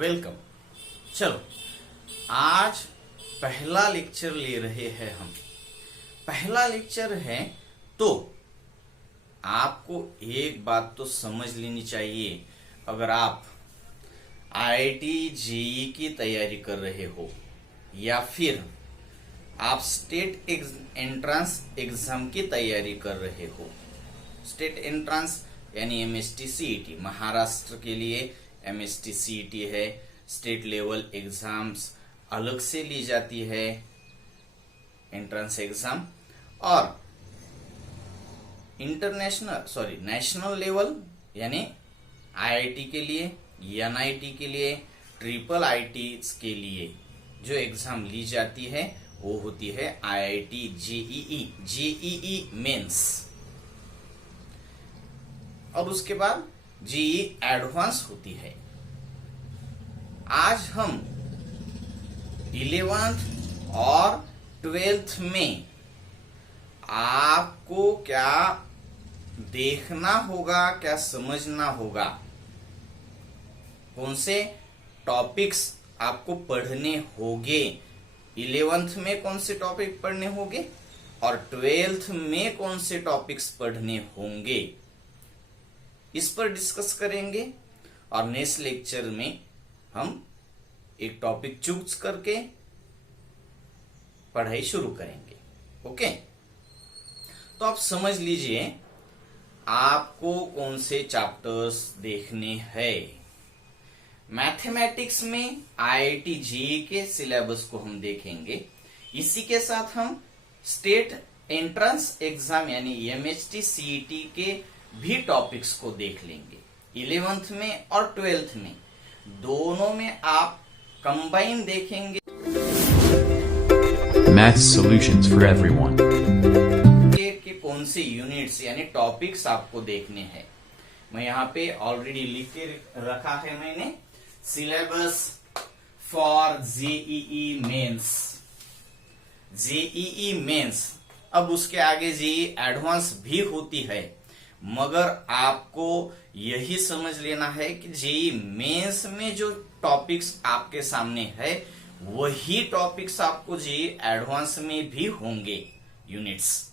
Welcome. चलो आज पहला लेक्चर ले रहे हैं हम। पहला लेक्चर है तो आपको एक बात तो समझ लेनी चाहिए। अगर आप आईआईटी जेईई की तैयारी कर रहे हो या फिर आप स्टेट एंट्रेंस एग्जाम की तैयारी कर रहे हो, स्टेट एंट्रेंस यानी एमएसटी सीईटी, महाराष्ट्र के लिए एमएसटी सीईटी है। स्टेट लेवल एग्जाम्स अलग से ली जाती है एंट्रेंस एग्जाम, और नेशनल लेवल यानी आईआईटी के लिए, एनआईटी के लिए, ट्रिपल आईटी के लिए जो एग्जाम ली जाती है वो होती है आईआईटी जेईई मेंस, और उसके बाद जेईई एडवांस होती है। आज हम 11th और 12th में आपको क्या देखना होगा, क्या समझना होगा, कौन से टॉपिक्स आपको पढ़ने होंगे। 11th में कौन से टॉपिक पढ़ने होंगे और 12th में कौन से टॉपिक्स पढ़ने होंगे, इस पर डिस्कस करेंगे। और नेक्स्ट लेक्चर में हम एक टॉपिक चूज करके पढ़ाई शुरू करेंगे। ओके, तो आप समझ लीजिए आपको कौन से चैप्टर्स देखने हैं। मैथमेटिक्स में आईआईटी जेईई के सिलेबस को हम देखेंगे। इसी के साथ हम स्टेट एंट्रेंस एग्जाम यानी एमएसटी सीईटी के भी टॉपिक्स को देख लेंगे। 11th में और 12th में दोनों में आप कंबाइन देखेंगे। Math solutions for everyone. कि कौन सी यूनिट्स यानी टॉपिक्स आपको देखने हैं। मैं यहाँ पे ऑलरेडी लिख के रखा है मैंने, syllabus for JEE mains, JEE mains. अब उसके आगे जेईई एडवांस भी होती है, मगर आपको यही समझ लेना है कि जेईई मेंस में जो टॉपिक्स आपके सामने है वही टॉपिक्स आपको जेईई एडवांस में भी होंगे यूनिट्स,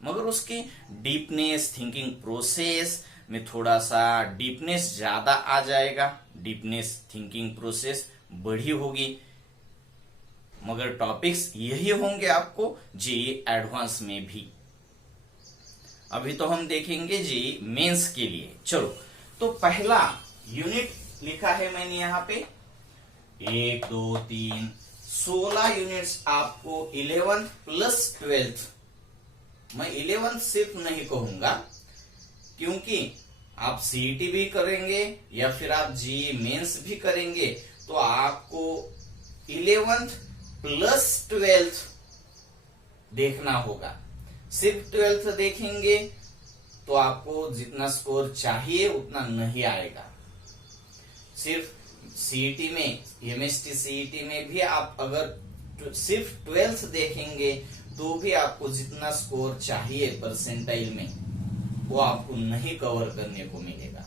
मगर उसकी डीपनेस, थिंकिंग प्रोसेस में थोड़ा सा डीपनेस ज्यादा आ जाएगा, डीपनेस थिंकिंग प्रोसेस बड़ी होगी, मगर टॉपिक्स यही होंगे आपको जेईई एडवांस में भी। अभी तो हम देखेंगे जेईई मेंस के लिए। चलो, तो पहला यूनिट लिखा है मैंने यहाँ पे 1 2 3 16 यूनिट्स आपको 11th प्लस 12th। मैं 11th सिर्फ नहीं कहूंगा क्योंकि आप सीईटी भी करेंगे या फिर आप जेईई मेंस भी करेंगे तो आपको 11th प्लस 12th देखना होगा। सिर्फ 12th देखेंगे तो आपको जितना स्कोर चाहिए उतना नहीं आएगा। सिर्फ सीईटी में, एमएसटी सीईटी में भी आप अगर सिर्फ 12th देखेंगे तो भी आपको जितना स्कोर चाहिए परसेंटाइल में वो आपको नहीं कवर करने को मिलेगा।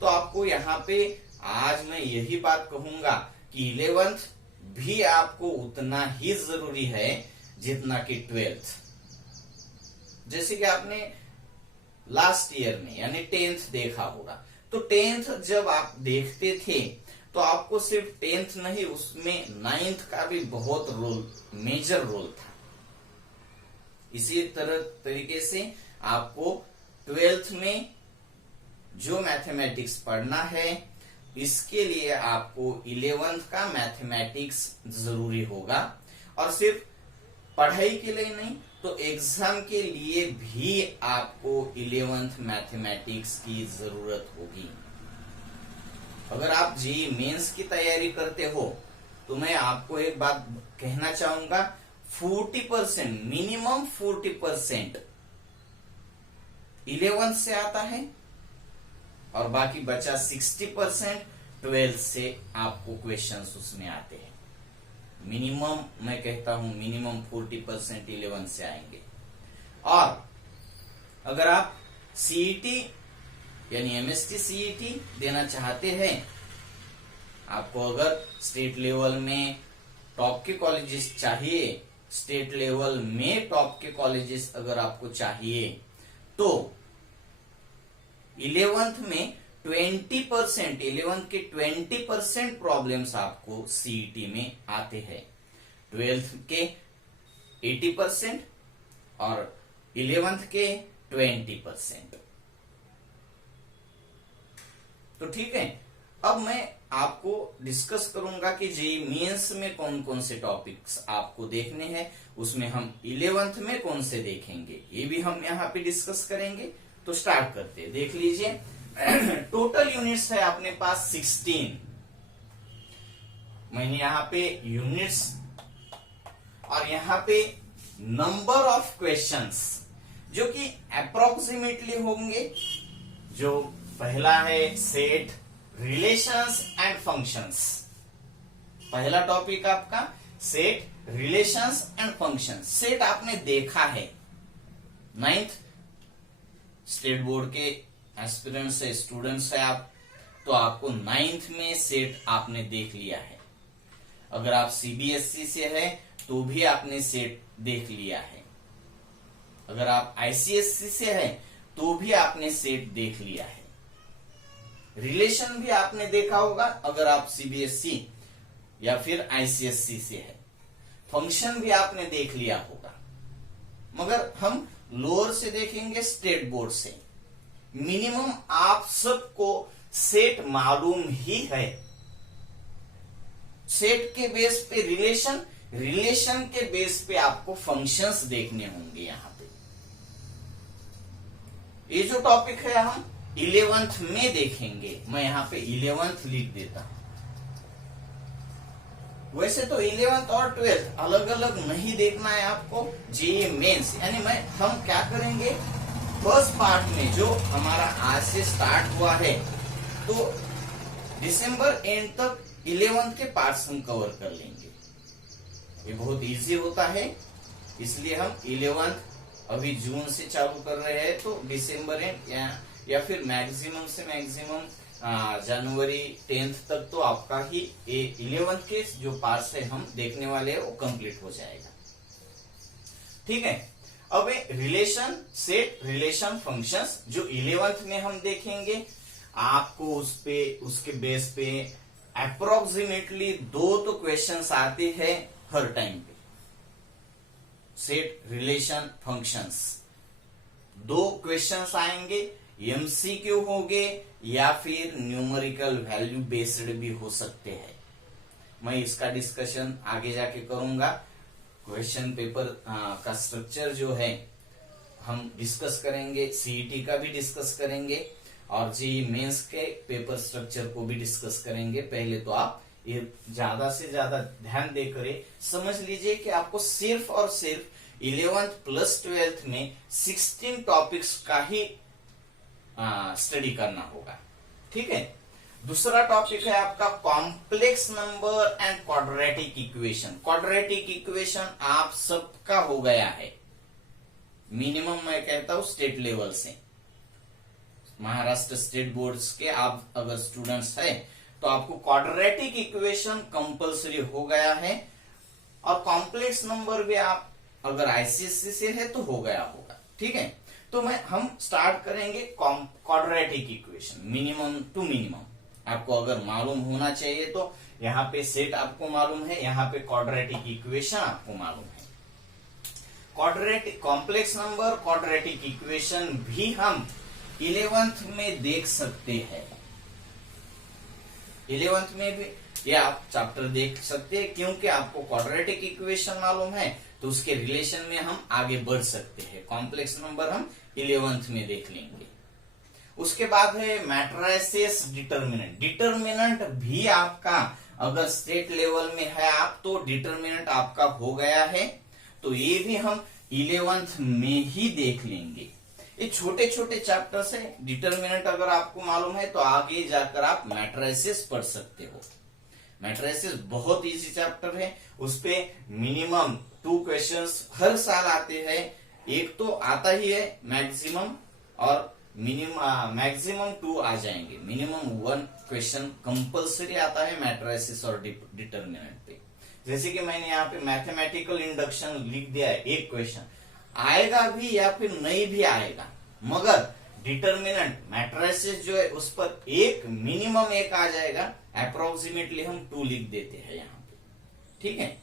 तो आपको यहाँ पे आज मैं यही बात कहूंगा कि 11th भी आपको उतना ही जरूरी है जितना कि 12th। जैसे कि आपने लास्ट ईयर में यानी 10th देखा होगा, तो 10th जब आप देखते थे तो आपको सिर्फ 10th नहीं, उसमें 9th का भी बहुत रोल, मेजर रोल था। इसी तरीके से आपको 12th में जो मैथमेटिक्स पढ़ना है इसके लिए आपको 11th का मैथमेटिक्स जरूरी होगा। और सिर्फ पढ़ाई के लिए नहीं तो एग्जाम के लिए भी आपको 11th मैथमेटिक्स की जरूरत होगी। अगर आप जेईई मेंस की तैयारी करते हो तो मैं आपको एक बात कहना चाहूंगा, 40%, मिनिमम 40% 11th से आता है और बाकी बचा 60% 12th से आपको क्वेश्चंस उसमें आते हैं। मिनिमम मैं कहता हूं मिनिमम 40% 11th से आएंगे। और अगर आप सीईटी यानी एमएसटी सीईटी देना चाहते हैं आपको अगर स्टेट लेवल में टॉप के कॉलेजेस चाहिए, स्टेट लेवल में टॉप के कॉलेजेस अगर आपको चाहिए, तो 11th में 20%, 11th के 20% प्रॉब्लम्स आपको सीईटी में आते हैं, 12th के 80% और 11th के 20%। तो ठीक है, अब मैं आपको डिस्कस करूंगा कि जेईई मेंस में कौन कौन से टॉपिक्स आपको देखने हैं, उसमें हम 11th में कौन से देखेंगे, ये भी हम यहाँ पे डिस्कस करेंगे। तो स्टार्ट करते हैं, देख लीजिए। टोटल यूनिट्स है अपने पास 16। मैंने यहाँ पे यूनिट्स और यहाँ पे नंबर ऑफ क्वेश्चंस जो कि अप्रोक्सीमेटली होंगे। जो पहला है सेट, रिलेशंस एंड फंक्शंस। पहला टॉपिक आपका set, relations and functions. Set आपने देखा है, 9th स्टेट बोर्ड के एस्पिरेंट्स है, स्टूडेंट्स है आप, तो आपको 9th में सेट आपने देख लिया है। अगर आप सीबीएसई से है तो भी आपने सेट देख लिया है। अगर आप आईसीएसई से है तो भी आपने सेट देख लिया है। रिलेशन भी आपने देखा होगा अगर आप सीबीएसई या फिर आईसीएसई से है। फंक्शन भी आपने देख लिया होगा। मगर हम लोअर से देखेंगे, स्टेट बोर्ड से। मिनिमम आप सबको सेट मालूम ही है। सेट के बेस पे रिलेशन, रिलेशन के बेस पे आपको फंक्शंस देखने होंगे। यहां पे ये जो टॉपिक है हम 11th में देखेंगे। मैं यहां पे 11th लिख देता हूं। वैसे तो 11th और 12th अलग अलग नहीं देखना है आपको। जेईई मेंस यानी हम क्या करेंगे, फर्स्ट पार्ट में जो हमारा आज से स्टार्ट हुआ है, तो दिसंबर एंड तक 11th के पार्ट्स हम कवर कर लेंगे। ये बहुत इजी होता है, इसलिए हम 11th अभी जून से चालू कर रहे हैं, तो दिसंबर एंड या फिर मैक्सिमम से मैक्सिमम जनवरी 10th तक तो आपका ही 11th के जो पार्ट्स है हम देखने वाले हैं वो कंप्लीट हो जाएगा। ठीक है, अब रिलेशन, सेट, रिलेशन, फंक्शंस जो 11th में हम देखेंगे, आपको उसके बेस पे अप्रोक्सीमेटली 2 तो क्वेश्चंस आते हैं हर टाइम पे। सेट, रिलेशन, फंक्शंस 2 क्वेश्चंस आएंगे, एमसीक्यू होंगे या फिर न्यूमेरिकल वैल्यू बेस्ड भी हो सकते हैं। मैं इसका डिस्कशन आगे जाके करूंगा। क्वेश्चन पेपर का स्ट्रक्चर जो है हम डिस्कस करेंगे, सीईटी का भी डिस्कस करेंगे और जेईई मेंस के पेपर स्ट्रक्चर को भी डिस्कस करेंगे। पहले तो आप ये ज्यादा से ज्यादा ध्यान देकर समझ लीजिए कि आपको सिर्फ और सिर्फ 11th प्लस 12th में 16 टॉपिक्स का ही स्टडी करना होगा। ठीक है, दूसरा टॉपिक है आपका complex number and quadratic equation. Quadratic equation आप सबका हो गया है, मिनिमम मैं कहता हूं स्टेट लेवल से। महाराष्ट्र स्टेट बोर्ड्स के आप अगर स्टूडेंट्स है तो आपको क्वाड्रेटिक इक्वेशन कंपलसरी हो गया है, और कॉम्प्लेक्स नंबर भी आप अगर आईसीएसई से है तो हो गया होगा। ठीक है, तो हम स्टार्ट करेंगे quadratic equation, minimum to minimum. आपको अगर मालूम होना चाहिए तो यहाँ पे सेट आपको मालूम है, यहाँ पे क्वाड्रेटिक इक्वेशन आपको मालूम है। Quadratic complex number, quadratic equation भी हम 11th में देख सकते हैं। 11th में भी ये आप चैप्टर देख सकते हैं, क्योंकि आपको क्वाड्रेटिक इक्वेशन मालूम है तो उसके रिलेशन में हम आगे बढ़ सकते हैं। कॉम्प्लेक्स नंबर हम 11th में देख लेंगे। उसके बाद है मैट्रिसेस डिटर्मिनेंट। डिटर्मिनेंट भी आपका अगर स्टेट लेवल में है आप तो डिटर्मिनेंट आपका हो गया है, तो ये भी हम 11th में ही देख लेंगे। ये छोटे छोटे चैप्टर्स है। डिटर्मिनेंट अगर आपको मालूम है तो आगे जाकर आप मैट्रिसेस पढ़ सकते हो। मैट्रिसेस बहुत इजी चैप्टर है, उसपे मिनिमम 2 क्वेश्चंस हर साल आते हैं। एक तो आता ही है मैक्सिमम, और मिनिमम मैक्सिमम 2 आ जाएंगे। मिनिमम 1 क्वेश्चन कंपलसरी आता है मैट्रिसेस और डिटर्मिनेंट पे। जैसे कि मैंने यहाँ पे मैथमेटिकल इंडक्शन लिख दिया है, एक क्वेश्चन आएगा भी या फिर नहीं भी आएगा, मगर डिटर्मिनेंट मैट्रिसेस जो है उस पर एक मिनिमम एक आ जाएगा। अप्रोक्सीमेटली हम 2 लिख देते हैं यहाँ पे, ठीक है।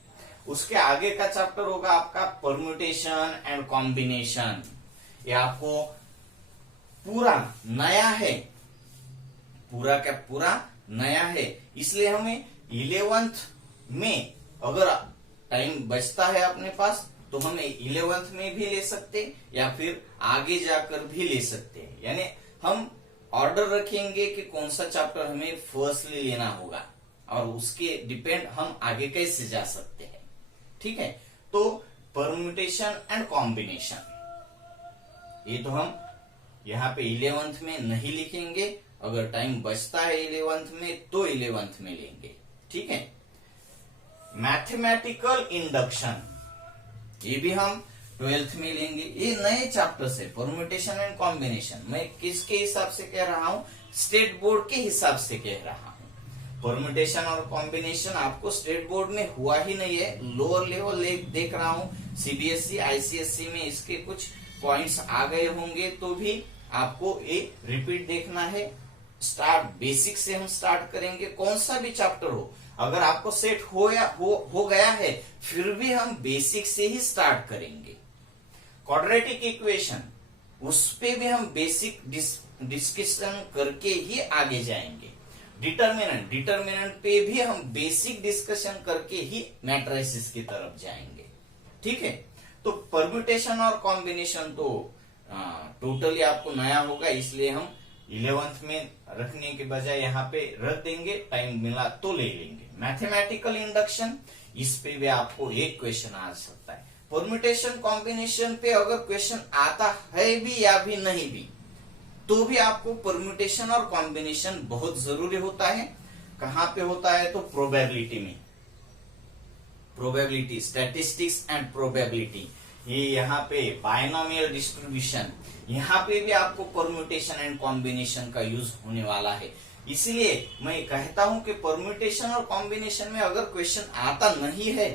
उसके आगे का चैप्टर होगा आपका परम्यूटेशन एंड कॉम्बिनेशन। ये आपको पूरा नया है, पूरा का पूरा नया है, इसलिए हमें 11th में अगर टाइम बचता है अपने पास तो हमें 11th में भी ले सकते या फिर आगे जाकर भी ले सकते हैं। यानी हम ऑर्डर रखेंगे कि कौन सा चैप्टर हमें फर्स्टली लेना होगा और उसके डिपेंड हम आगे कैसे जा सकते हैं, ठीक है। तो परम्यूटेशन एंड कॉम्बिनेशन ये तो हम यहाँ पे 11th में नहीं लिखेंगे, अगर टाइम बचता है 11th में तो 11th में लेंगे, ठीक है। मैथमेटिकल इंडक्शन ये भी हम 12th में लेंगे। ये नए चैप्टर से परम्यूटेशन एंड कॉम्बिनेशन मैं किसके हिसाब से कह रहा हूं, स्टेट बोर्ड के हिसाब से कह रहा हूं। परम्यूटेशन और कॉम्बिनेशन आपको स्टेट बोर्ड में हुआ ही नहीं है, लोअर लेवल देख रहा हूं। सीबीएसई आईसीएसई में इसके कुछ पॉइंट्स आ गए होंगे तो भी आपको ये रिपीट देखना है। स्टार्ट बेसिक से हम स्टार्ट करेंगे, कौन सा भी चैप्टर हो। अगर आपको सेट हो गया है फिर भी हम बेसिक से ही स्टार्ट करेंगे। क्वाड्रेटिक इक्वेशन उस पे भी हम बेसिक डिस्कशन करके ही आगे जाएंगे। डिटर्मिनेंट पे भी हम बेसिक डिस्कशन करके ही मैट्रिसेस की तरफ जाएंगे, ठीक है। तो परम्यूटेशन और कॉम्बिनेशन तो टोटली आपको नया होगा, इसलिए हम 11th में रखने के बजाय यहाँ पे रख देंगे, टाइम मिला तो ले लेंगे। मैथमेटिकल इंडक्शन इस पे भी आपको एक क्वेश्चन आ सकता है। परम्यूटेशन कॉम्बिनेशन पे अगर क्वेश्चन आता है भी या भी नहीं भी तो भी आपको परम्यूटेशन और कॉम्बिनेशन बहुत जरूरी होता है। कहाँ पे होता है तो प्रोबेबिलिटी में, प्रोबेबिलिटी स्टैटिस्टिक्स एंड प्रोबेबिलिटी, ये यहाँ पे बायनोमियल डिस्ट्रीब्यूशन, यहाँ पे भी आपको परम्यूटेशन एंड कॉम्बिनेशन का यूज होने वाला है। इसलिए मैं कहता हूं कि परम्यूटेशन और कॉम्बिनेशन में अगर क्वेश्चन आता नहीं है,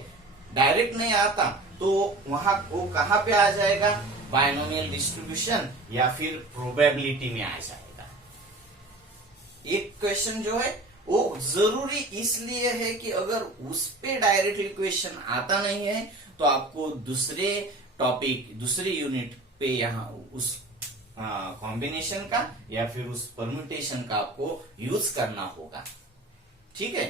डायरेक्ट नहीं आता, तो वहां वो कहाँ पे आ जाएगा, बायनोमियल डिस्ट्रीब्यूशन या फिर प्रोबेबिलिटी में आ जाएगा। एक क्वेश्चन जो है वो जरूरी इसलिए है कि अगर उस पे डायरेक्टली क्वेश्चन आता नहीं है तो आपको दूसरे टॉपिक दूसरे यूनिट पे यहाँ उस कॉम्बिनेशन का या फिर उस परम्यूटेशन का आपको यूज करना होगा, ठीक है।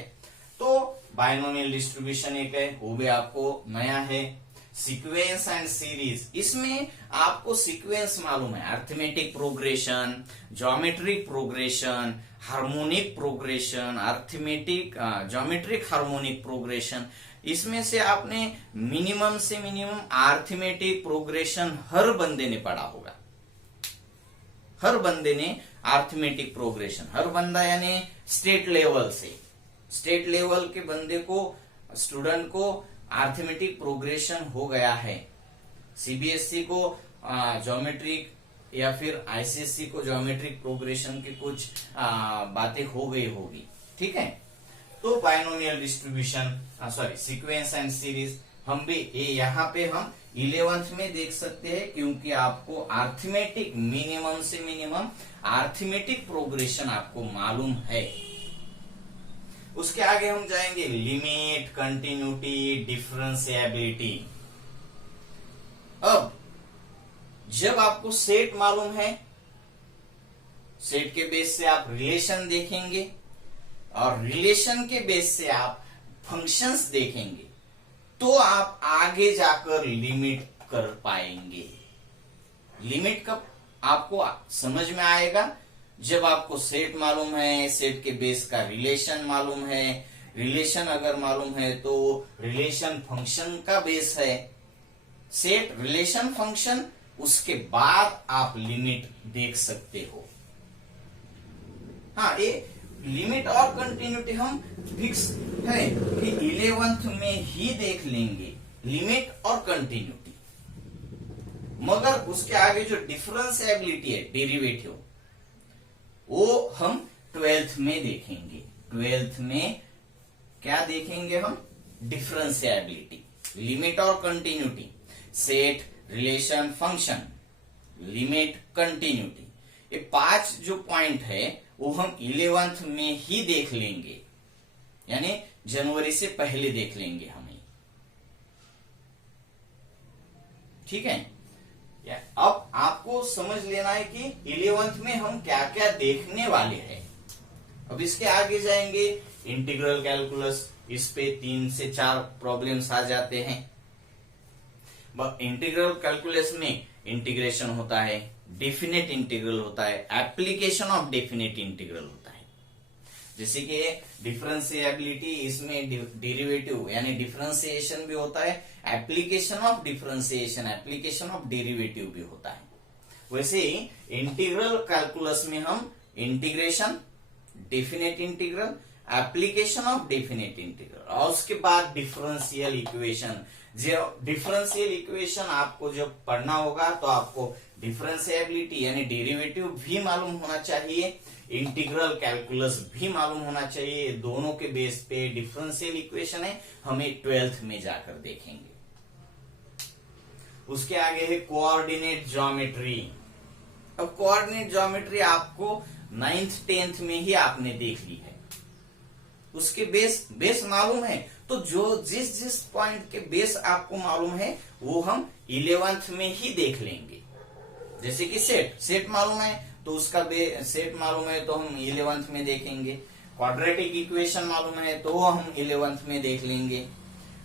तो बायनोमियल डिस्ट्रीब्यूशन एक है, वो भी आपको नया है। सीक्वेंस एंड सीरीज, इसमें आपको सीक्वेंस मालूम है, arithmetic progression, geometric progression, harmonic progression, arithmetic geometric harmonic progression. इसमें से आपने मिनिमम से मिनिमम अर्थमेटिक प्रोग्रेशन हर बंदे ने पढ़ा होगा, हर बंदे ने अर्थमेटिक प्रोग्रेशन, हर बंदा यानी स्टेट लेवल से, स्टेट लेवल के बंदे को, स्टूडेंट को अर्थमेटिक प्रोग्रेशन हो गया है। सीबीएसई को ज्योमेट्रिक या फिर आईसीएसई को ज्योमेट्रिक प्रोग्रेशन की कुछ बातें हो गई होगी, ठीक है। तो binomial distribution sorry sequence and series हम भी ये यहाँ पे हम 11th में देख सकते हैं, क्योंकि आपको अर्थमेटिक मिनिमम से मिनिमम अर्थमेटिक प्रोग्रेशन आपको मालूम है। उसके आगे हम जाएंगे लिमिट, कंटिन्यूटी, डिफरेंशिएबिलिटी। अब जब आपको सेट मालूम है, सेट के बेस से आप रिलेशन देखेंगे और रिलेशन के बेस से आप फंक्शंस देखेंगे, तो आप आगे जाकर लिमिट कर पाएंगे। लिमिट कब आपको समझ में आएगा, जब आपको सेट मालूम है, सेट के बेस का रिलेशन मालूम है, रिलेशन अगर मालूम है तो रिलेशन फंक्शन का बेस है, सेट रिलेशन फंक्शन, उसके बाद आप लिमिट देख सकते हो। हाँ, ये लिमिट और कंटिन्यूटी हम फिक्स है कि 11th में ही देख लेंगे, लिमिट और कंटिन्यूटी। मगर उसके आगे जो डिफरेंशिएबिलिटी है, डेरिवेटिव, वो हम 12th में देखेंगे। 12th में क्या देखेंगे हम? डिफरेंशिएबिलिटी, लिमिट और continuity, set, relation, function, limit, continuity, ये 5 जो पॉइंट है वो हम 11th में ही देख लेंगे, यानी जनवरी से पहले देख लेंगे हमें। ठीक है, अब आपको समझ लेना है कि 11th में हम क्या क्या देखने वाले हैं। अब इसके आगे जाएंगे इंटीग्रल कैलकुलस, इस पे 3 से 4 प्रॉब्लम्स आ जाते हैं। इंटीग्रल कैलकुलस में इंटीग्रेशन होता है, डेफिनेट इंटीग्रल होता है, एप्लीकेशन ऑफ डेफिनेट इंटीग्रल होता है। जैसे कि डिफरेंशिएबिलिटी, इसमें डेरिवेटिव यानी डिफरेंशिएशन भी होता है, application of differentiation, application of derivative भी होता है। वैसे ही इंटीग्रल कैलकुलस में हम integration, definite integral, application of definite integral और उसके बाद डिफरेंशियल इक्वेशन। जो डिफरेंशियल इक्वेशन आपको जब पढ़ना होगा तो आपको डिफरेंशिएबिलिटी यानी डेरिवेटिव भी मालूम होना चाहिए, इंटीग्रल कैलकुलस भी मालूम होना चाहिए। दोनों के बेस पे डिफरेंशियल इक्वेशन है, हमें 12th में जाकर देखेंगे। उसके आगे है कोऑर्डिनेट ज्योमेट्री। अब कोऑर्डिनेट ज्योमेट्री आपको 9th 10th में ही आपने देख ली है, उसके बेस मालूम है, तो जो जिस पॉइंट के बेस आपको मालूम है वो हम 11th में ही देख लेंगे। जैसे कि सेट मालूम है तो उसका सेट मालूम है तो हम 11th में देखेंगे। क्वाड्रेटिक इक्वेशन मालूम है तो हम 11th में देख लेंगे।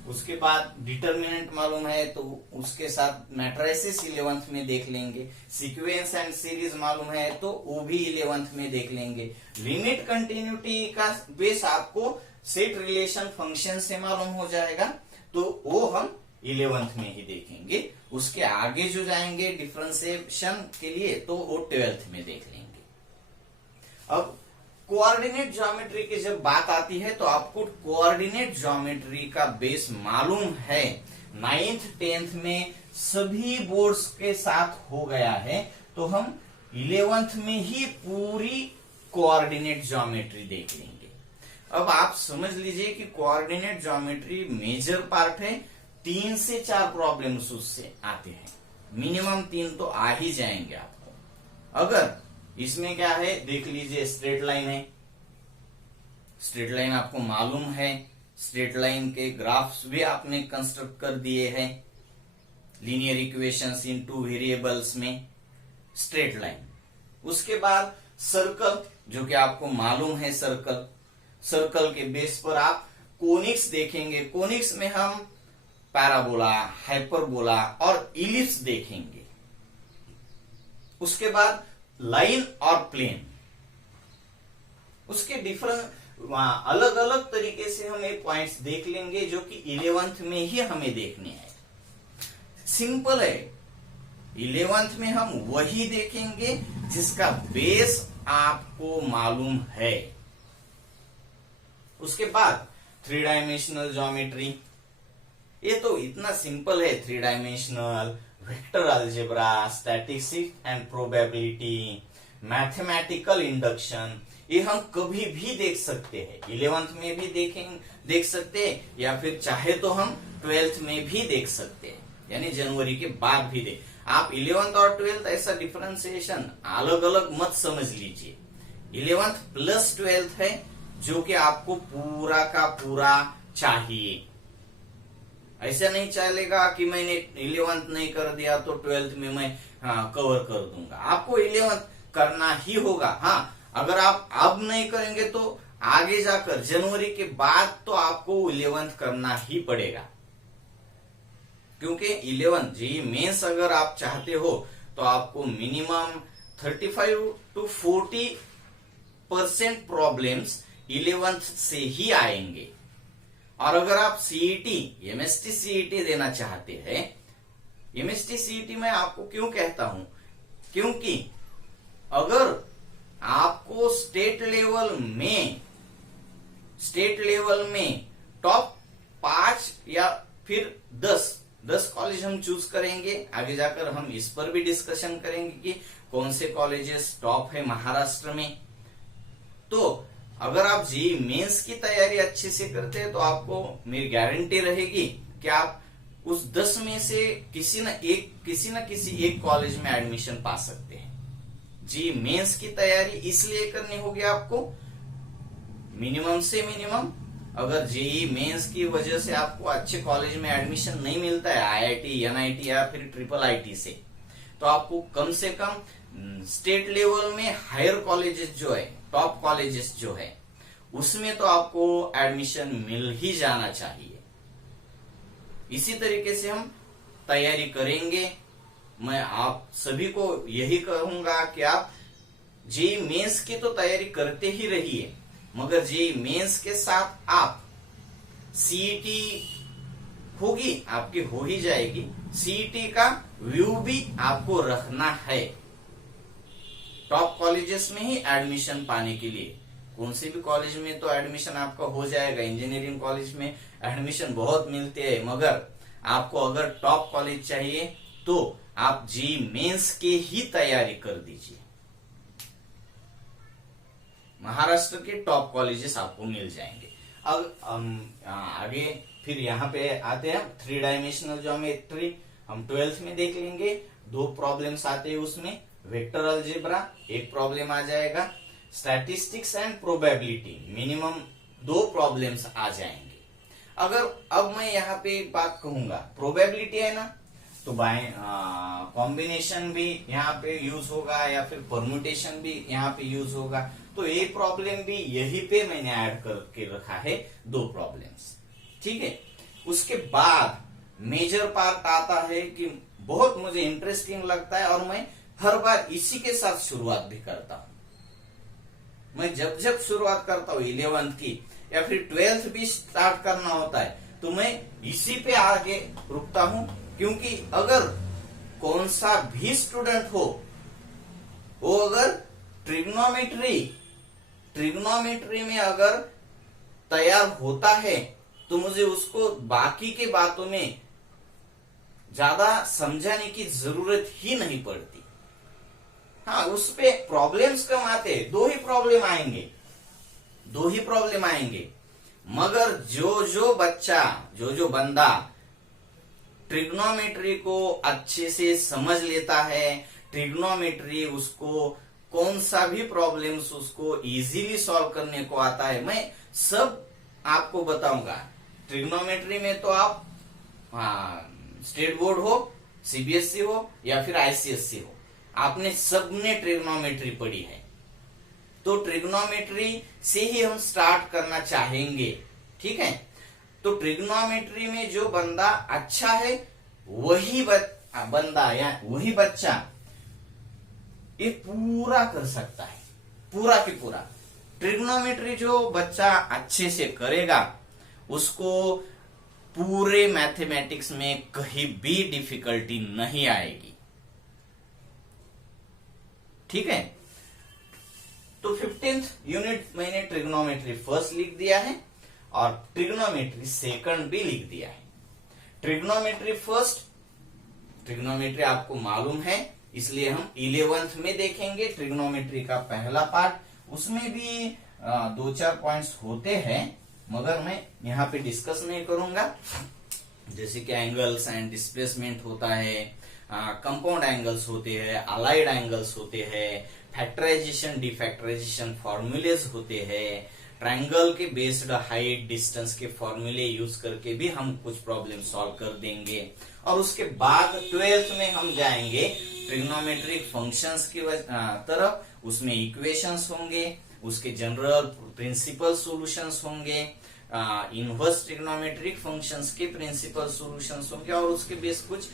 उसके बाद डिटर्मिनेंट मालूम है तो उसके साथ मैट्रिसेस 11th में देख लेंगे। सीक्वेंस एंड सीरीज मालूम है तो वो भी 11th में देख लेंगे। लिमिट, कंटिन्यूटी का बेस आपको सेट, रिलेशन, फंक्शन से मालूम हो जाएगा, तो वो हम 11th में ही देखेंगे। उसके आगे जो जाएंगे डिफरेंशिएशन के लिए तो वो 12th में देख लेंगे। अब कोऑर्डिनेट ज्योमेट्री की जब बात आती है तो आपको कोऑर्डिनेट ज्योमेट्री का बेस मालूम है, 9th 10th में सभी बोर्ड्स के साथ हो गया है, तो हम 11th में ही पूरी कोऑर्डिनेट ज्योमेट्री देख लेंगे। अब आप समझ लीजिए कि कोऑर्डिनेट ज्योमेट्री मेजर पार्ट है, 3 से 4 प्रॉब्लम्स उससे आते हैं, मिनिमम 3 तो आ ही जाएंगे आपको। अगर इसमें क्या है देख लीजिए, स्ट्रेट लाइन है, स्ट्रेट लाइन आपको मालूम है, स्ट्रेट लाइन के ग्राफ्स भी आपने कंस्ट्रक्ट कर दिए हैं, लीनियर इक्वेशंस इन 2 वेरिएबल्स में स्ट्रेट लाइन। उसके बाद सर्कल, जो कि आपको मालूम है सर्कल, सर्कल के बेस पर आप कोनिक्स देखेंगे। कोनिक्स में हम पैराबोला, हाइपरबोला और इलिप्स देखेंगे। उसके बाद लाइन और प्लेन, उसके डिफरेंट अलग अलग तरीके से हम ये पॉइंट्स देख लेंगे जो कि 11th में ही हमें देखने हैं। सिंपल है, 11th में हम वही देखेंगे जिसका बेस आपको मालूम है। उसके बाद 3 डायमेंशनल ज्योमेट्री, ये तो इतना सिंपल है, 3 dimensional, vector algebra, statistics and probability, mathematical induction, ये हम कभी भी देख सकते हैं। 11th में भी देख सकते हैं या फिर चाहे तो हम 12th में भी देख सकते हैं, यानी जनवरी के बाद भी देख। आप 11th और 12th ऐसा डिफरेंशिएशन अलग अलग मत समझ लीजिए। 11th प्लस 12th है जो कि आपको पूरा का पूरा चाहिए। ऐसा नहीं चलेगा कि मैंने 11th नहीं कर दिया तो 12th में मैं कवर कर दूंगा। आपको 11th करना ही होगा। हाँ, अगर आप अब नहीं करेंगे तो आगे जाकर जनवरी के बाद तो आपको 11th करना ही पड़ेगा, क्योंकि 11th जेईई मेंस अगर आप चाहते हो तो आपको मिनिमम 35 to 40% प्रॉब्लम्स 11th से ही आएंगे। और अगर आप सीईटी, एमएसटी सीईटी देना चाहते हैं, एमएसटी सीईटी मैं आपको क्यों कहता हूं, क्योंकि अगर आपको स्टेट लेवल में टॉप 5 या फिर 10 10 कॉलेज हम चूज करेंगे। आगे जाकर हम इस पर भी डिस्कशन करेंगे कि कौन से कॉलेजेस टॉप है महाराष्ट्र में। तो अगर आप जेईई मेंस की तैयारी अच्छे से करते हैं तो आपको मेरी गारंटी रहेगी कि आप उस 10 में से किसी न किसी एक कॉलेज में एडमिशन पा सकते हैं। जेईई मेंस की तैयारी इसलिए करनी होगी आपको मिनिमम से मिनिमम। अगर जेईई मेंस की वजह से आपको अच्छे कॉलेज में एडमिशन नहीं मिलता है आईआईटी, एनआईटी या फिर ट्रिपल आईटी से, तो आपको कम से कम स्टेट लेवल में हायर कॉलेजेस जो है, टॉप कॉलेजेस जो है, उसमें तो आपको एडमिशन मिल ही जाना चाहिए। इसी तरीके से हम तैयारी करेंगे। मैं आप सभी को यही कहूंगा कि आप जेईई मेंस की तो तैयारी करते ही रहिए, मगर जेईई मेंस के साथ आप सीईटी होगी, आपकी हो ही जाएगी, सीईटी का व्यू भी आपको रखना है। टॉप कॉलेजेस में ही एडमिशन पाने के लिए कौन से भी कॉलेज में तो एडमिशन आपका हो जाएगा। इंजीनियरिंग कॉलेज में एडमिशन बहुत मिलते हैं, मगर आपको अगर टॉप कॉलेज चाहिए तो आप जेईई मेंस के ही तैयारी कर दीजिए। महाराष्ट्र के टॉप कॉलेजेस आपको मिल जाएंगे। अब आगे फिर यहाँ पे आते हैं 3 डायमेंशनल ज्योमेट्री हम 12th में देख लेंगे। 2 प्रॉब्लम्स आते हैं उसमें, वेक्टर अलजेब्रा एक प्रॉब्लम आ जाएगा, statistics and probability minimum 2 problems आ जाएंगे। अगर अब मैं यहाँ पे एक बात कहूंगा, प्रोबेबिलिटी है ना, तो बाय कॉम्बिनेशन भी यहाँ पे यूज होगा या फिर परम्यूटेशन भी यहाँ पे यूज होगा। तो ये प्रॉब्लम भी यही पे मैंने ऐड करके रखा है 2 प्रॉब्लम्स, ठीक है। उसके बाद मेजर पार्ट आता है कि बहुत मुझे इंटरेस्टिंग लगता है और मैं हर बार इसी के साथ शुरुआत भी करता हूं। मैं जब जब शुरुआत करता हूँ 11th की या फिर 12th भी स्टार्ट करना होता है तो मैं इसी पे आगे रुकता हूं, क्योंकि अगर कौन सा भी स्टूडेंट हो वो अगर ट्रिग्नोमेट्री में अगर तैयार होता है तो मुझे उसको बाकी के बातों में ज्यादा समझाने की जरूरत ही नहीं पड़ती। हाँ, उस पे प्रॉब्लम्स कम आते, 2 ही प्रॉब्लम आएंगे, मगर जो बंदा ट्रिग्नोमेट्री को अच्छे से समझ लेता है, ट्रिग्नोमेट्री उसको कौन सा भी प्रॉब्लम्स उसको इजीली सॉल्व करने को आता है, मैं सब आपको बताऊंगा। ट्रिग्नोमेट्री में तो आप स्टेट बोर्ड हो, सीबीएसई हो या फिर आईसीएसई हो, आपने सबने ट्रिग्नोमेट्री पढ़ी है, तो ट्रिग्नोमेट्री से ही हम स्टार्ट करना चाहेंगे, ठीक है। तो ट्रिग्नोमेट्री में जो बंदा अच्छा है वही बंदा या वही बच्चा ये पूरा कर सकता है, पूरा की पूरा। ट्रिग्नोमेट्री जो बच्चा अच्छे से करेगा उसको पूरे मैथमेटिक्स में कहीं भी डिफिकल्टी नहीं आएगी, ठीक है। तो 15th यूनिट मैंने ट्रिग्नोमेट्री फर्स्ट लिख दिया है और ट्रिग्नोमेट्री सेकंड भी लिख दिया है। ट्रिग्नोमेट्री फर्स्ट, ट्रिग्नोमेट्री आपको मालूम है, इसलिए हम 11th में देखेंगे ट्रिग्नोमेट्री का पहला पार्ट। उसमें भी 2-4 पॉइंट्स होते हैं, मगर मैं यहाँ पे डिस्कस नहीं करूंगा। जैसे कि एंगल्स एंड डिस्प्लेसमेंट होता है, कंपाउंड एंगल्स होते हैं, अलाइड एंगल्स होते हैं, फैक्टराइजेशन डिफैक्टराइजेशन फॉर्मूलेज होते हैं, ट्रायंगल के बेस्ड हाइट डिस्टेंस के फॉर्मूले यूज करके भी हम कुछ प्रॉब्लम सॉल्व कर देंगे। और उसके बाद 12th में हम जाएंगे ट्रिग्नोमेट्रिक फंक्शंस की तरफ, उसमें इक्वेशंस होंगे, उसके जनरल प्रिंसिपल सॉल्यूशंस होंगे, इनवर्स ट्रिग्नोमेट्रिक फंक्शंस के प्रिंसिपल सॉल्यूशंस होंगे और उसके बेस कुछ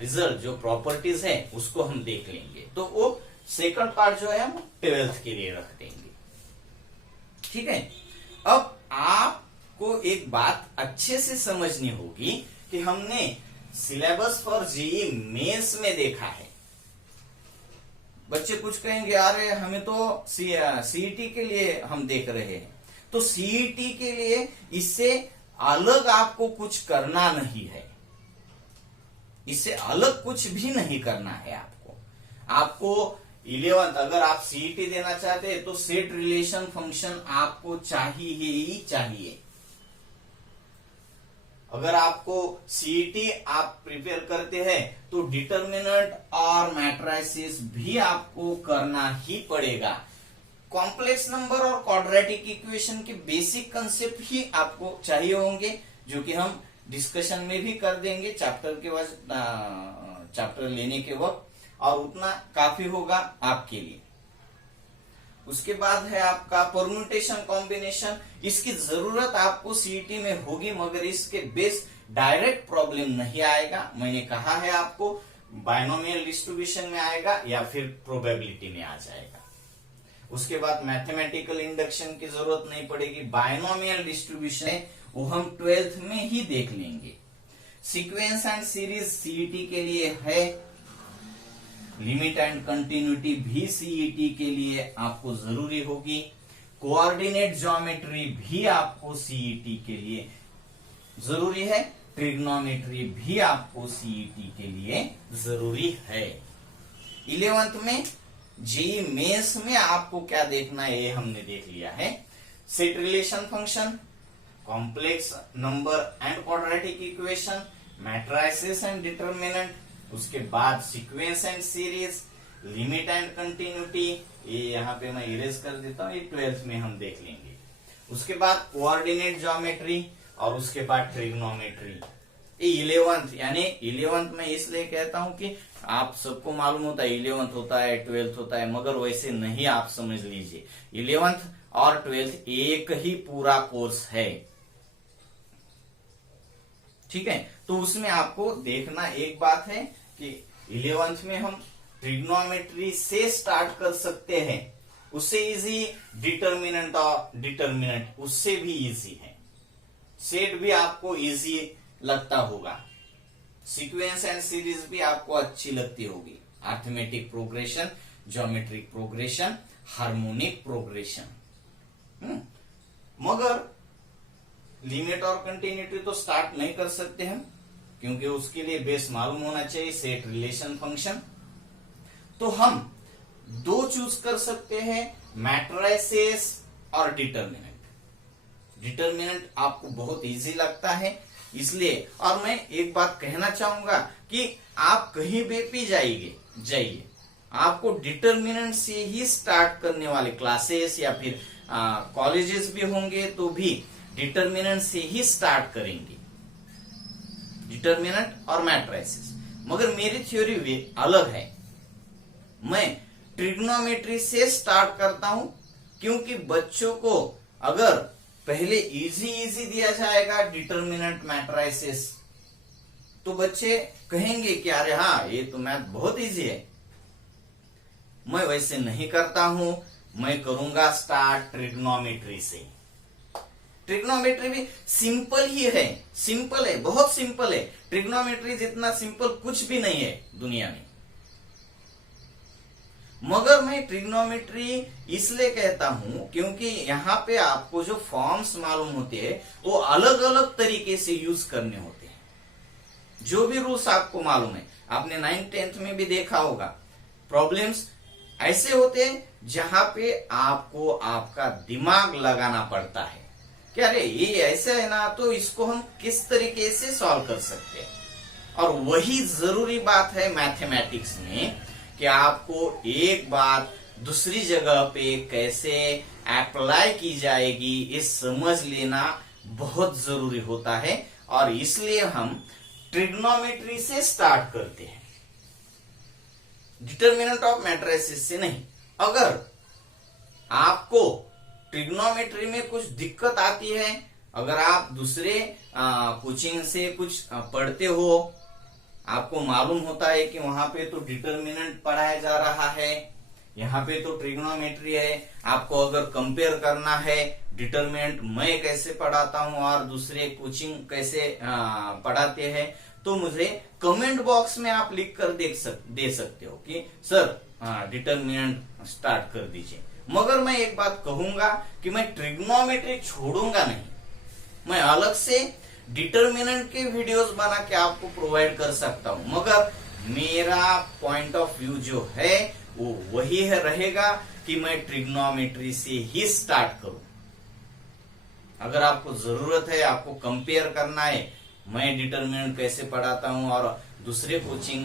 रिजल्ट जो प्रॉपर्टीज है उसको हम देख लेंगे। तो वो सेकंड पार्ट जो है हम 12th के लिए रख देंगे, ठीक है। अब आपको एक बात अच्छे से समझनी होगी कि हमने सिलेबस फॉर जेईई मेंस में देखा है। बच्चे कुछ कहेंगे अरे हमें तो सीईटी के लिए हम देख रहे हैं, तो सीईटी के लिए इससे अलग आपको कुछ करना नहीं है। इससे अलग कुछ भी नहीं करना है आपको 11th अगर आप सीईटी देना चाहते हैं तो सेट रिलेशन फंक्शन आपको चाहिए ही चाहिए। अगर आपको सीईटी आप प्रिपेयर करते हैं तो डिटर्मिनेंट और मैट्रिसेस भी आपको करना ही पड़ेगा। कॉम्प्लेक्स नंबर और क्वाड्रेटिक इक्वेशन के बेसिक कंसेप्ट ही आपको चाहिए होंगे, जो कि हम डिस्कशन में भी कर देंगे चैप्टर लेने के वक्त, और उतना काफी होगा आपके लिए। उसके बाद है आपका परम्यूटेशन कॉम्बिनेशन। इसकी जरूरत आपको सीईटी में होगी, मगर इसके बेस डायरेक्ट प्रॉब्लम नहीं आएगा। मैंने कहा है आपको बायनोमियल डिस्ट्रीब्यूशन में आएगा या फिर प्रोबेबिलिटी में आ जाएगा। उसके बाद मैथमेटिकल इंडक्शन की जरूरत नहीं पड़ेगी। बायनोमियल डिस्ट्रीब्यूशन है वो हम 12th में ही देख लेंगे। सीक्वेंस एंड सीरीज सीईटी के लिए है। लिमिट एंड कंटिन्यूटी भी सीईटी के लिए आपको जरूरी होगी। कोऑर्डिनेट ज्योमेट्री भी आपको सीईटी के लिए जरूरी है। ट्रिग्नोमेट्री भी आपको सीईटी के लिए जरूरी है। 11th में जेईई मेंस में आपको क्या देखना है ये हमने देख लिया है। Set relation function, complex number and quadratic equation, matrices and determinant, उसके बाद sequence and series, limit and continuity, ये यहाँ पे मैं इरेज कर देता हूँ, ये 12th में हम देख लेंगे। उसके बाद कोऑर्डिनेट ज्योमेट्री और उसके बाद ट्रिग्नोमेट्री। ये 11th यानी 11th में इसलिए कहता हूं कि आप सबको मालूम होता है 11th होता है 12th होता है, मगर वैसे नहीं, आप समझ लीजिए 11th और 12th एक ही पूरा कोर्स है। ठीक है, तो उसमें आपको देखना एक बात है कि 11th में हम ट्रिग्नोमेट्री से स्टार्ट कर सकते हैं, उससे इजी डिटर्मिनेंट और डिटर्मिनेंट उससे भी इजी है। सेट भी आपको इजी लगता होगा, सीक्वेंस एंड सीरीज भी आपको अच्छी लगती होगी। Arithmetic progression, geometric progression, harmonic progression, मगर लिमिट और कंटिन्यूटी तो स्टार्ट नहीं कर सकते हम, क्योंकि उसके लिए बेस मालूम होना चाहिए, सेट रिलेशन फंक्शन। तो हम दो चूज कर सकते हैं, मैट्रिसेस और डिटर्मिनेंट। डिटर्मिनेंट आपको बहुत इजी लगता है इसलिए, और मैं एक बात कहना चाहूंगा कि आप कहीं भी जाइए आपको डिटर्मिनेंट से ही स्टार्ट करने वाले क्लासेस या फिर कॉलेजेस भी होंगे तो भी डिटर्मिनेंट से ही स्टार्ट करेंगे, डिटर्मिनेंट और मैट्रिसेस। मगर मेरी थ्योरी वे अलग है, मैं ट्रिग्नोमेट्री से स्टार्ट करता हूं, क्योंकि बच्चों को अगर पहले इजी दिया जाएगा डिटर्मिनेंट मैट्रिसेस तो बच्चे कहेंगे कि अरे हाँ ये तो मैथ बहुत इजी है। मैं वैसे नहीं करता हूं, मैं करूंगा स्टार्ट ट्रिग्नोमेट्री से। ट्रिग्नोमेट्री भी सिंपल ही है, सिंपल है, बहुत सिंपल है। ट्रिग्नोमेट्री जितना सिंपल कुछ भी नहीं है दुनिया में। मगर मैं ट्रिग्नोमेट्री इसलिए कहता हूं क्योंकि यहाँ पे आपको जो फॉर्म्स मालूम होते हैं वो अलग अलग तरीके से यूज करने होते हैं। जो भी रूल्स आपको मालूम है, आपने 9th 10th में भी देखा होगा, प्रॉब्लम्स ऐसे होते हैं जहां पे आपको आपका दिमाग लगाना पड़ता है कि अरे ये ऐसे है ना, तो इसको हम किस तरीके से सॉल्व कर सकते हैं। और वही जरूरी बात है मैथमेटिक्स में कि आपको एक बात दूसरी जगह पे कैसे अप्लाई की जाएगी ये समझ लेना बहुत जरूरी होता है, और इसलिए हम ट्रिग्नोमेट्री से स्टार्ट करते हैं, डिटर्मिनेंट ऑफ मैट्रिसेस से नहीं। अगर आपको ट्रिग्नोमेट्री में कुछ दिक्कत आती है, अगर आप दूसरे कोचिंग से कुछ पढ़ते हो, आपको मालूम होता है कि वहां पे तो डिटर्मिनेंट पढ़ाया जा रहा है, यहाँ पे तो ट्रिग्नोमेट्री है, आपको अगर कंपेयर करना है डिटर्मिनेंट मैं कैसे पढ़ाता हूं और दूसरे कोचिंग कैसे पढ़ाते हैं, तो मुझे कमेंट बॉक्स में आप लिख कर दे सकते हो कि सर डिटर्मिनेंट स्टार्ट कर दीजिए। मगर मैं एक बात कहूंगा कि मैं ट्रिग्नोमेट्री छोड़ूंगा नहीं, मैं अलग से डिटर्मिनेंट के वीडियोस बना के आपको प्रोवाइड कर सकता हूं, मगर मेरा पॉइंट ऑफ व्यू जो है वो वही है रहेगा कि मैं ट्रिग्नोमेट्री से ही स्टार्ट करूं। अगर आपको जरूरत है, आपको कंपेयर करना है मैं डिटर्मिनेंट कैसे पढ़ाता हूं और दूसरे कोचिंग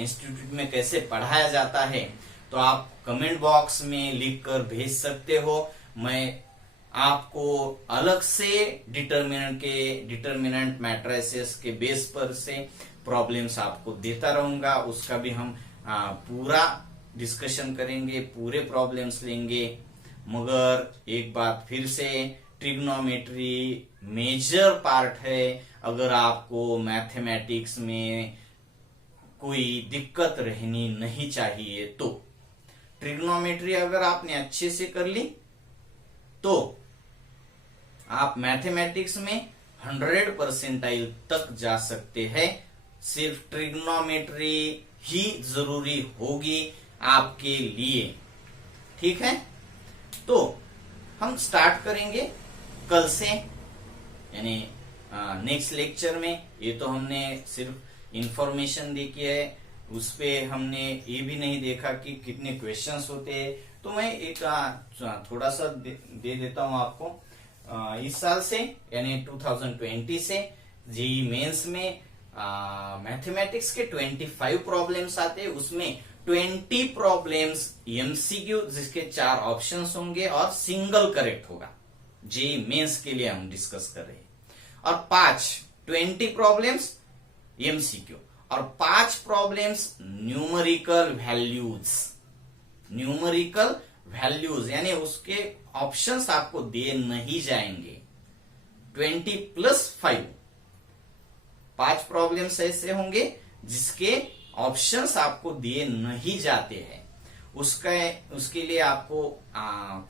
इंस्टीट्यूट में कैसे पढ़ाया जाता है, तो आप कमेंट बॉक्स में लिख कर भेज सकते हो। मैं आपको अलग से डिटर्मिनेंट मैट्रिसेस के बेस पर से प्रॉब्लम्स आपको देता रहूंगा। उसका भी हम पूरा डिस्कशन करेंगे, पूरे प्रॉब्लम्स लेंगे। मगर एक बात फिर से, ट्रिग्नोमेट्री मेजर पार्ट है। अगर आपको मैथमेटिक्स में कोई दिक्कत रहनी नहीं चाहिए तो ट्रिग्नोमेट्री अगर आपने अच्छे से कर ली तो आप मैथमेटिक्स में 100% तक जा सकते हैं। सिर्फ ट्रिग्नोमेट्री ही जरूरी होगी आपके लिए, ठीक है। तो हम स्टार्ट करेंगे कल से, यानी नेक्स्ट लेक्चर में। ये तो हमने सिर्फ इंफॉर्मेशन देखी है, उस पे हमने ये भी नहीं देखा कि कितने क्वेश्चंस होते हैं। तो मैं एक थोड़ा सा दे देता हूं आपको। इस साल से यानी 2020 से जेईई मेंस में मैथमेटिक्स के 25 प्रॉब्लम्स आते हैं, उसमें 20 प्रॉब्लम्स एमसीक्यू जिसके 4 ऑप्शंस होंगे और सिंगल करेक्ट होगा। जेईई मेंस के लिए हम डिस्कस कर रहे हैं। और 20 प्रॉब्लम्स एमसीक्यू और 5 प्रॉब्लम्स न्यूमेरिकल वैल्यूज यानी उसके ऑप्शंस आपको दिए नहीं जाएंगे। 20+5 5 प्रॉब्लम्स ऐसे होंगे जिसके ऑप्शंस आपको दिए नहीं जाते हैं। उसके लिए आपको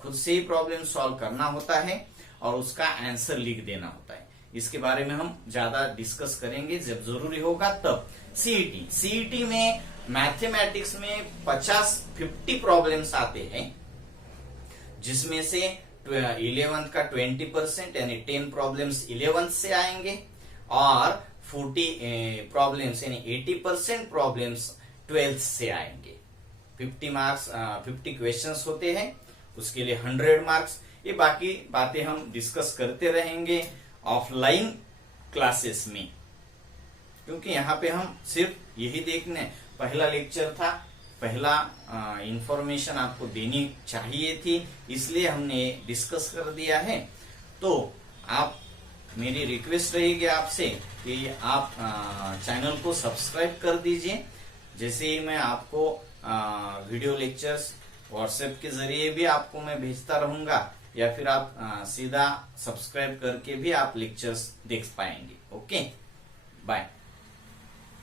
खुद से ही प्रॉब्लम सॉल्व करना होता है और उसका आंसर लिख देना होता है। इसके बारे में हम ज्यादा डिस्कस करेंगे जब जरूरी होगा तब। सीईटी में मैथमेटिक्स में 50 प्रॉब्लम्स आते हैं, जिसमें से 11th का 20% यानी 10 प्रॉब्लम्स 11th से आएंगे और 40 प्रॉब्लम्स यानी 80% प्रॉब्लम्स 12th से आएंगे। 50 क्वेश्चंस होते हैं, उसके लिए 100 मार्क्स। ये बाकी बातें हम डिस्कस करते रहेंगे ऑफलाइन क्लासेस में, क्योंकि यहाँ पे हम सिर्फ यही देखने, पहला लेक्चर था, पहला इंफॉर्मेशन आपको देनी चाहिए थी, इसलिए हमने डिस्कस कर दिया है। तो आप, मेरी रिक्वेस्ट रहेगी आपसे कि आप चैनल को सब्सक्राइब कर दीजिए। जैसे ही मैं आपको वीडियो लेक्चर्स व्हाट्सएप के जरिए भी आपको मैं भेजता रहूंगा, या फिर आप सीधा सब्सक्राइब करके भी आप लेक्चर्स देख पाएंगे। Okay, bye.